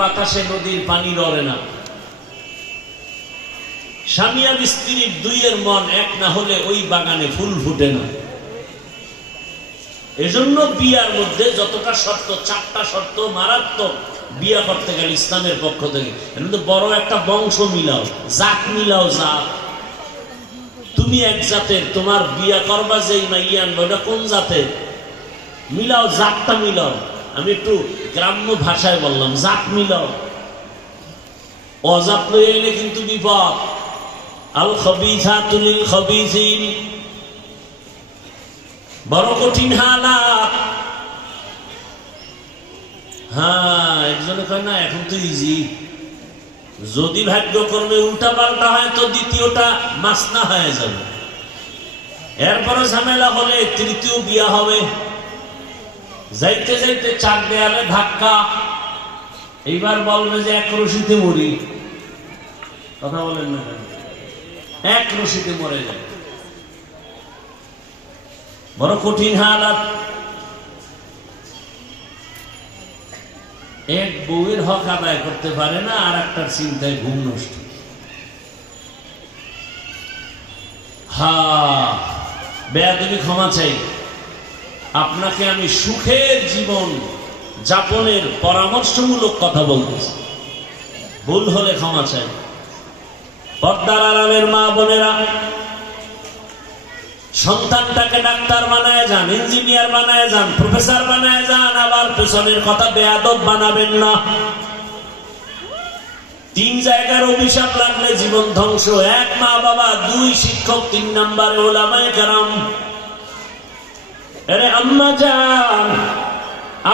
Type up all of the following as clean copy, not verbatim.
বাতাসে নদীর পানি লড়ে না। স্বামী আর স্ত্রীর দুইয়ের মন এক না হলে ওই বাগানে ফুল ফুটে না। এজন্য বিয়ার মধ্যে যতটা শর্ত, 4টা শর্ত মারাত্মক। বিয়া করতে গেলে ইসলামের পক্ষ থেকে এর মধ্যে বড় একটা বংশ মিলাও, জাত মিলাও। জাত তুমি এক জাতের, তোমার বিয়া করবা যেই মাইয়া আনবা ওটা কোন জাতের মিলাও, জাতটা মিলাও। আমি একটু গ্রাম্য ভাষায় বললাম, জাত মিলাও। অজাত লইয়া এলে কিন্তু বিপদ। আল খাবিসাতু লিল খাবিসিন, বড় কঠিন হালাত। হ্যাঁ, একজনে কয় না এখন তো ইজি, যদি ভাগ্যক্রমে উল্টা পাল্টা হয় তো দ্বিতীয়টা মাসনা হয়ে যাবে, এরপরে ঝামেলা হলে তৃতীয় বিয়া হবে। যাইতে যাইতে 4 দেয়ালে ধাক্কা, এইবার বলবে যে এক রশিতে মরি। কথা বলেন না, এক রশিতে মরে যায়। বড় কঠিন হালাত। এক বউয়ের হক আদায় করতে পারে না, আর একটার চিন্তায় ঘুম নষ্ট। বেয়াদবি ক্ষমা চাই। আপনাকে আমি সুখের জীবন যাপনের পরামর্শমূলক কথা বলতেছি, ভুল হলে ক্ষমা চাই। পর্দার আড়ালের মা বোনেরা, সন্তানটাকে ডাক্তার বানায় যান, ইঞ্জিনিয়ার বানায় যান, প্রফেসর বানায় যান, আবার পেছনের কথা বেয়াদব বানাবেন না। 3 জায়গার অভিশাপ লাগলে জীবন ধ্বংস। 1 মা বাবা, 2 শিক্ষক, 3 নম্বরে ওলামায়ে কেরাম। আরে আম্মা জান,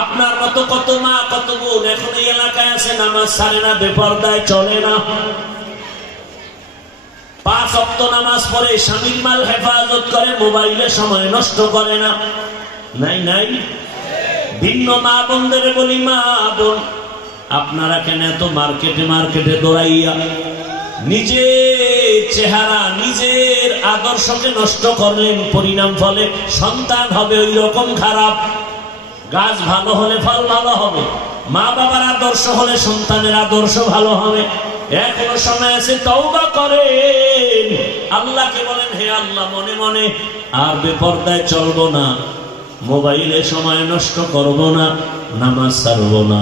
আপনার মতো কত মা কত বোন এখন এই এলাকায় আছে, নামাজ ছাড়ে না, বেপরদায় চলে না, 5 ওয়াক্ত নামাজ পড়ে, স্বামীর মাল হেফাজত করে, মোবাইলে সময় নষ্ট করে না। নাই নাই? ভিন্ন মা বোনদের বলি, মা বোন আপনারা কেন এত মার্কেটে দৌড়াইয়া নিজের চেহারা, নিজের আদর্শকে নষ্ট করলেন? পরিণাম ফলে সন্তান হবে ওই রকম খারাপ। গাছ ভালো হলে ফল ভালো হবে, মা বাবার আদর্শ হলে সন্তানের আদর্শ ভালো হবে। এখনো সময় আছে, তওবা করেন, আল্লাহকে বলেন, হে আল্লাহ, মনে মনে আর বেপরদায় চলবো না, মোবাইলে সময় নষ্ট করব না, নামাজ ছাড়বো না।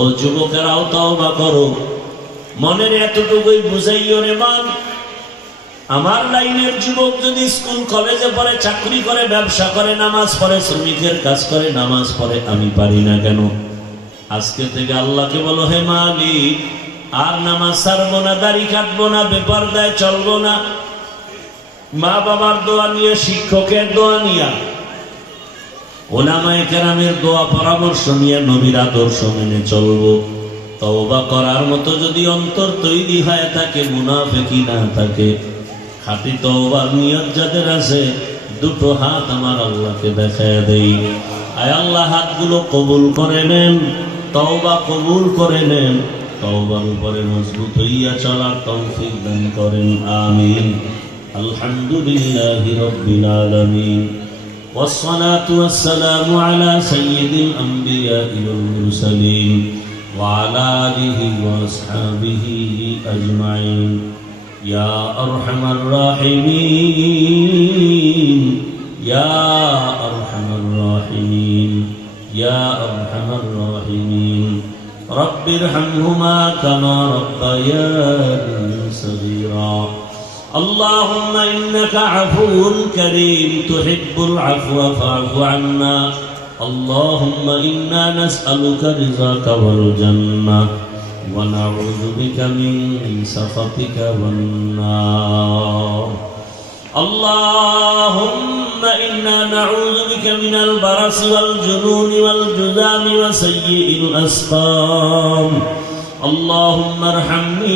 ও যুবকেরাও তওবা করো, মনের এতটুকুই বুঝাইও রে মন। আমার লাইনের যুবক যদি স্কুল কলেজে পড়ে, চাকরি করে, ব্যবসা করে, নামাজ পড়ে, শ্রমিকের কাজ করে, নামাজ পড়ে, আমি পারি না কেন? আজকে থেকে আল্লাহকে বলো, হে মালিক, আর নামাজ ছাড়বো না, দাড়ি কাটবো না, বেপরদায় চলবো না। মা বাবার দোয়া নিয়ে, শিক্ষকের দোয়া নিয়ে, ওলামায়ে কেরামের দোয়া পরামর্শ নিয়ে নবীর আদর্শ মেনে চলবো। তওবা করার মতো যদি অন্তর তৈরি হয় থাকে, মুনাফিকি না থাকে, খাঁটি তওবার নিয়ত যাদের আছে, 2টো হাত আমার আল্লাহকে দেখায় দেই। আয় আল্লাহ, হাতগুলো কবুল করে নেন, তওবা কবুল করে নেন, তওবার উপরে মজবুত হইয়া চলার তৌফিক দান করেন, আমিন। আলহামদুলিল্লাহি রাব্বিল আলামিন, والصلاة والسلام على سيد الأنبياء والمرسلين وعلى آله وأصحابه أجمعين. يا أرحم الراحمين، يا أرحم الراحمين، يا أرحم الراحمين. رب ارحمهما كما ربياني صغيرا. اللهم إنك عفو كريم تحب العفو فاعف عنا. اللهم إنا نسألك رضاك والجنة ونعوذ بك من سخطك والنار. اللهم إنا نعوذ بك من البرص والجنون والجذام وسيء الأسقام. اللهم ارحمني